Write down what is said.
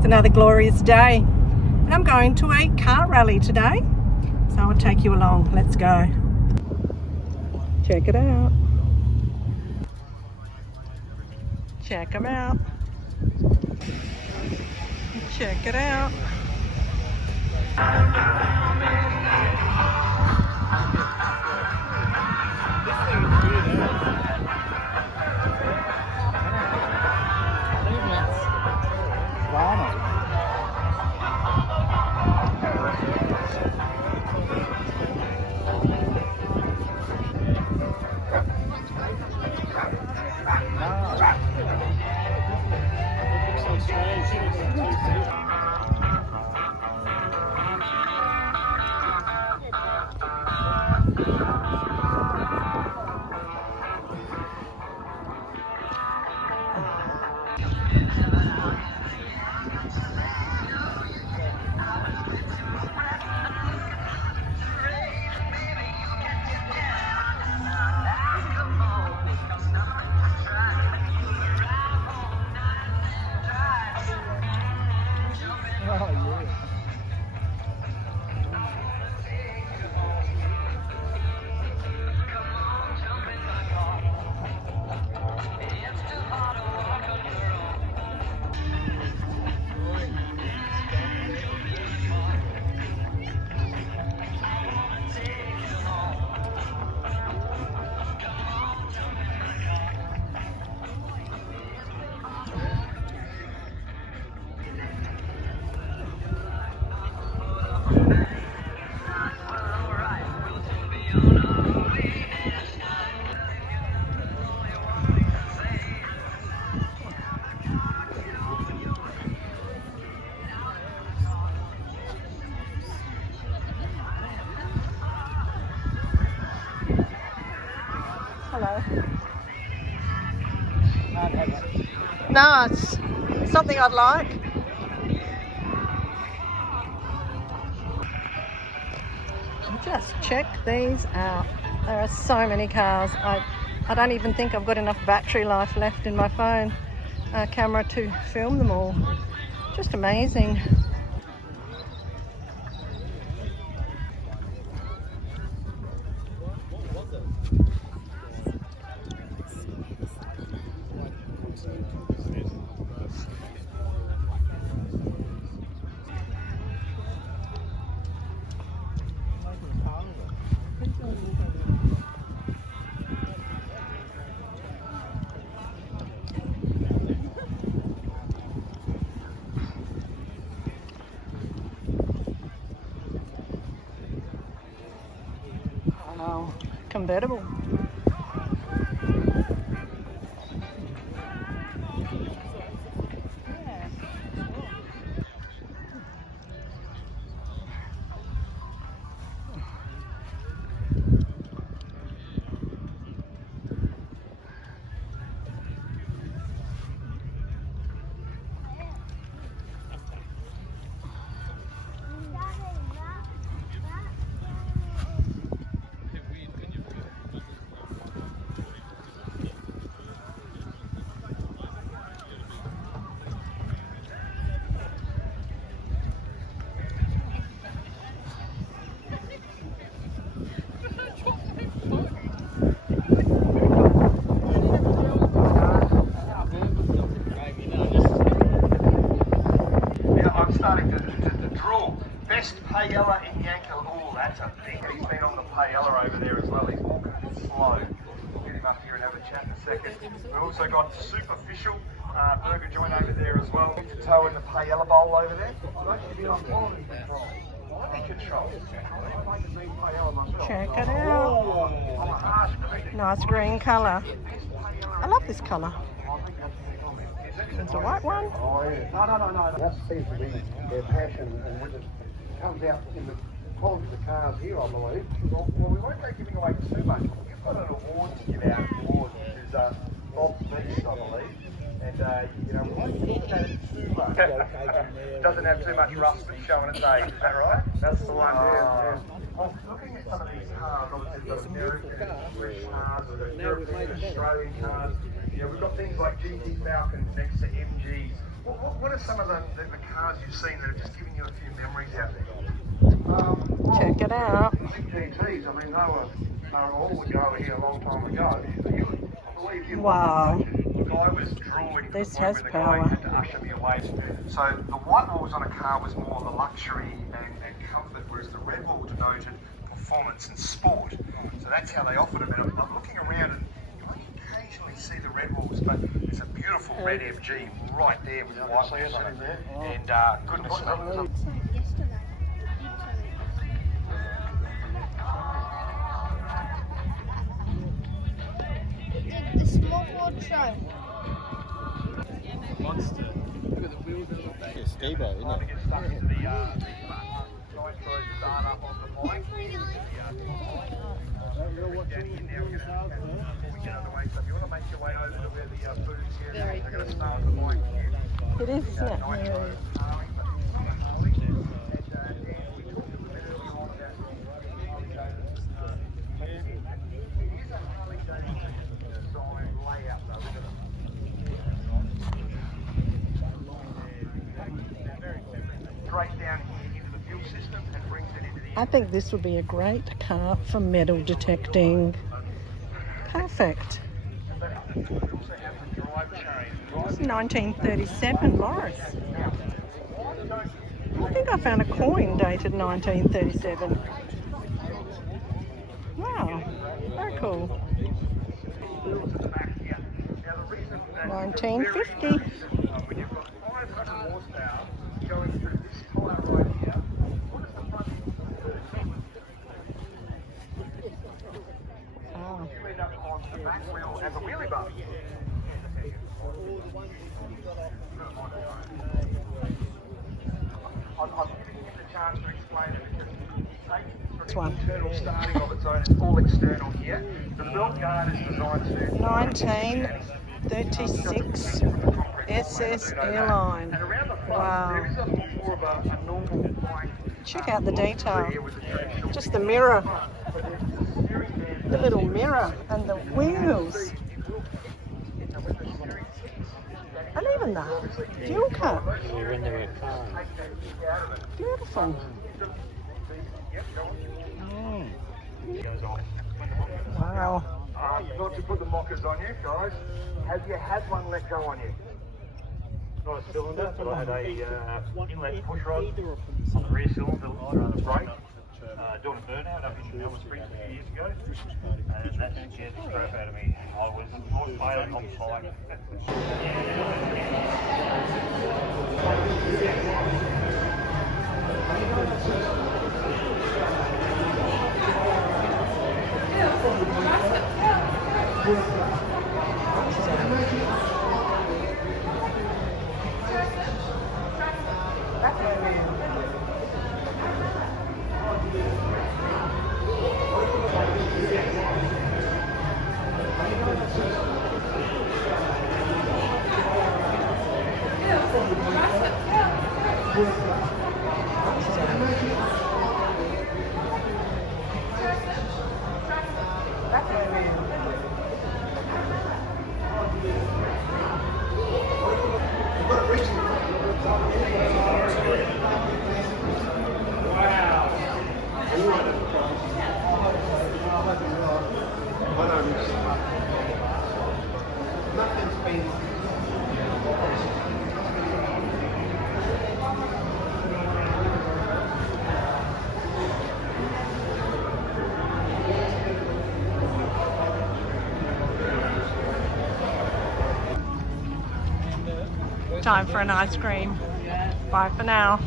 It's another glorious day. And I'm going to a car rally today. So I'll take you along. Let's go. Check it out. Check them out. Check it out. Hello. No, it's something I'd like. Just check these out. There are so many cars. I don't even think I've got enough battery life left in my phone camera to film them all. Just amazing. Oh, convertible. Paella in Yankel. Oh, that's a thing. He's been on the paella over there as well. He's walking slow. We'll get him up here and have a chat in a second. We've also got Superficial burger joint over there as well. To toe in the paella bowl over there. I've actually been on quality control. Quality control. Check it out. Nice green colour. I love this colour. It's a white one. No. That seems to be their passion, and when it comes out in the quality of the cars here, I believe. Well, we won't go giving away too much. We've got an award to give out, which is Bob's Beast, I believe. And, we won't talk about it too much. Doesn't have too much rust but showing its age, is that right? That's the one, yeah. Well, looking at some of these cars, obviously we've got American, British cars, we've got European, Australian cars. We've got things like GT Falcons next to MGs. What are some of the cars you've seen that have just given you a few memories out there? Check it out. GTs, I mean, they were all the go here a long time ago. I believe you Wow. I was drawing to This the point has where the power. guy had to usher me away. So the white walls on a car was more the luxury and comfort, whereas the red wall denoted performance and sport. So that's how they offered them. And I'm looking around and you only occasionally see the red walls, but there's a beautiful red FG right there with the white walls on it. And goodness me. The small world show. Monster. Look at the wheels on the back. It's Steve-O, isn't it? Get stuck into the nice start up on the bike. So if you want to make your way over to where the food is here, they're going to start the bike here. It is, isn't it? Nitro Harley, but Harley. And we talked a little bit earlier on about Harley Davidson. It is a Harley Davidson design layout though, isn't it? Straight down here into the fuel system and brings it into the I think this would be a great car for metal detecting. Perfect. It's 1937, Morris. I think I found a coin dated 1937. Wow, very cool. 1950. When you've got 500 horsepower going through this tyre right here, what is the front Oh. you end up on the back wheel and the wheelie bar. I'm giving him the chance to explain it because he takes One. internal starting of its own. It's all external here. The belt guard is designed to 1936 SS Airline. and around the front Wow. there is a lot more of a normal bike. Check out the detail. Here with the traditional Just the mirror, but there's the steering band. the little mirror and the wheels. And even the fuel cap. When they were cars. Beautiful. Goes on. Wow. Not to put the mockers on you, guys. Have you had one let go on you? Not a cylinder, but I had a inlet push rod on the rear cylinder on the brake. Doing a burnout up in Melbourne Springs a few years ago, and that scared the crap out of me. I was failing on the side. Time for an ice cream. Bye for now.